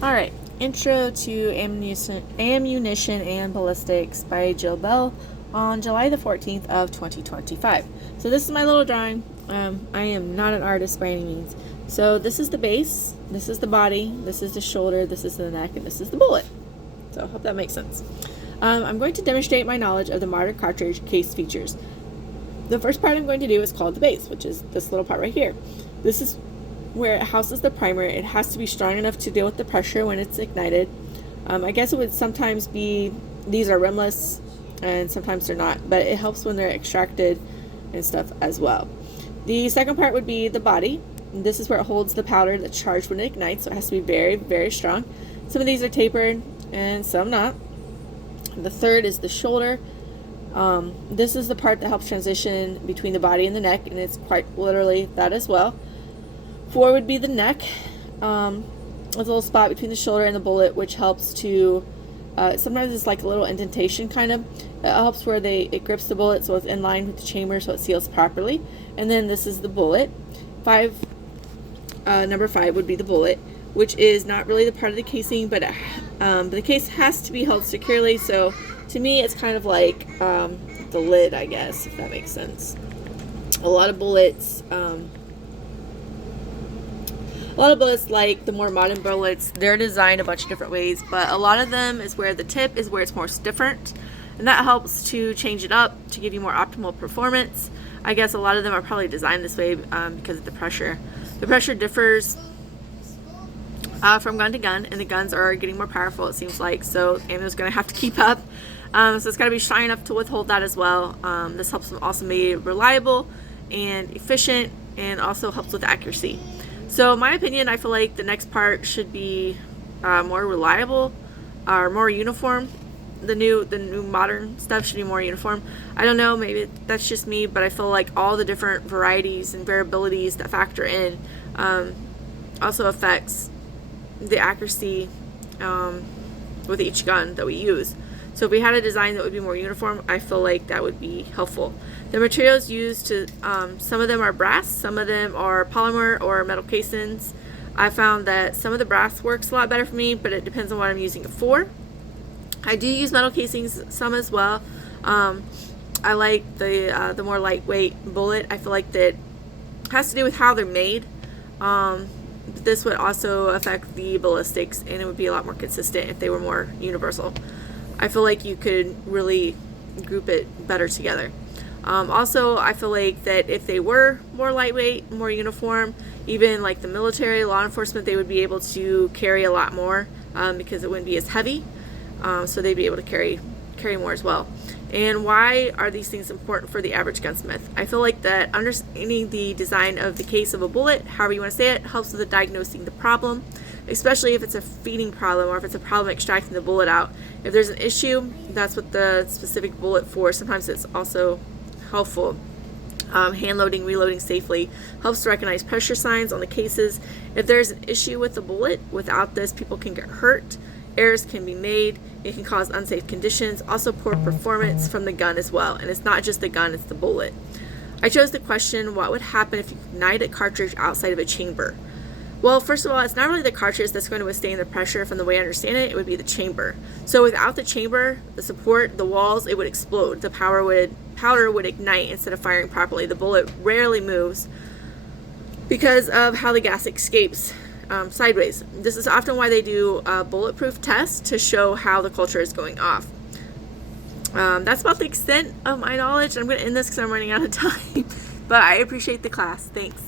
Alright, Intro to Ammunition and Ballistics by Jill Bell on July the 14th of 2025. So this is my little drawing. I am not an artist by any means. So this is the base, this is the body, this is the shoulder, this is the neck, and this is the bullet. So I hope that makes sense. I'm going to demonstrate my knowledge of the modern cartridge case features. The first part I'm going to do is called the base, which is this little part right here. This is where it houses the primer. It has to be strong enough to deal with the pressure when it's ignited. I guess it would sometimes be, these are rimless and sometimes they're not, but it helps when they're extracted and stuff as well. The second part would be the body. This is where it holds the powder that's charged when it ignites, so it has to be very, very strong. Some of these are tapered and some not. The third is the shoulder. This is the part that helps transition between the body and the neck, and it's quite literally that as well. 4 would be the neck, with a little spot between the shoulder and the bullet, which helps to, sometimes it's like a little indentation kind of. It helps where it grips the bullet so it's in line with the chamber so it seals properly. And then this is the bullet. Number 5 would be the bullet, which is not really the part of the casing, but the case has to be held securely, so to me it's kind of like the lid, I guess, if that makes sense. A lot of bullets, like the more modern bullets, they're designed a bunch of different ways, but a lot of them is where the tip is where it's more different, and that helps to change it up to give you more optimal performance. I guess a lot of them are probably designed this way because of the pressure. The pressure differs from gun to gun, and the guns are getting more powerful, it seems like, so ammo's going to have to keep up. So it's got to be strong enough to withhold that as well. This helps them also be reliable and efficient, and also helps with accuracy. So in my opinion, I feel like the next part should be more reliable or more uniform. The new modern stuff should be more uniform. I don't know, maybe that's just me, but I feel like all the different varieties and variabilities that factor in also affects the accuracy with each gun that we use. So if we had a design that would be more uniform, I feel like that would be helpful. The materials used to, some of them are brass, some of them are polymer or metal casings. I found that some of the brass works a lot better for me, but it depends on what I'm using it for. I do use metal casings some as well. I like the more lightweight bullet. I feel like that has to do with how they're made. This would also affect the ballistics, and it would be a lot more consistent if they were more universal. I feel like you could really group it better together. Also, I feel like that if they were more lightweight, more uniform, even like the military, law enforcement, they would be able to carry a lot more because it wouldn't be as heavy. So they'd be able to carry more as well. And why are these things important for the average gunsmith? I feel like that understanding the design of the case of a bullet, however you want to say it, helps with diagnosing the problem, especially if it's a feeding problem or if it's a problem extracting the bullet out. If there's an issue, that's what the specific bullet for. Sometimes it's also helpful. Hand loading, reloading safely helps to recognize pressure signs on the cases. If there's an issue with the bullet, without this, people can get hurt. Errors can be made. It can cause unsafe conditions. Also poor performance from the gun as well. And it's not just the gun, it's the bullet. I chose the question, what would happen if you ignite a cartridge outside of a chamber? Well, first of all, it's not really the cartridge that's going to withstand the pressure. From the way I understand it, it would be the chamber. So without the chamber, the support, the walls, it would explode. The powder would ignite instead of firing properly. The bullet rarely moves because of how the gas escapes sideways. This is often why they do a bulletproof test to show how the culture is going off. That's about the extent of my knowledge. I'm going to end this because I'm running out of time. But I appreciate the class. Thanks.